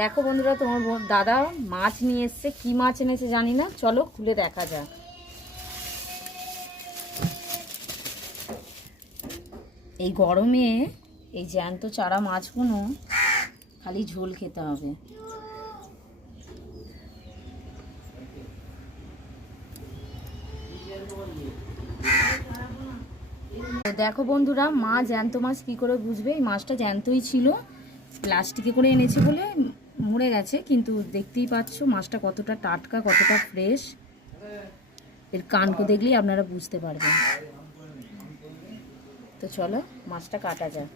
দেখো বন্ধুরা, তোমার দাদা মাছ নিয়ে এসছে। কি মাছ এনেছে জানি না, চলো খুলে দেখা যাক। এই গরমে এই জ্যান্ত চারা মাছগুলো খালি ঝোল খেতে হবে। দেখো বন্ধুরা, মা জ্যান্ত মাছ কি করে বুঝবে? এই মাছটা জ্যান্তই ছিল, প্লাস্টিকে করে এনেছে বলে মরে গেছে, কিন্তু দেখতেই পাচ্ছ মাছটা কতটা টাটকা, কতটা ফ্রেশ। এর কানকো দেখলেই আপনারা বুঝতে পারবেন। তো চলো মাছটা কাটা যাক।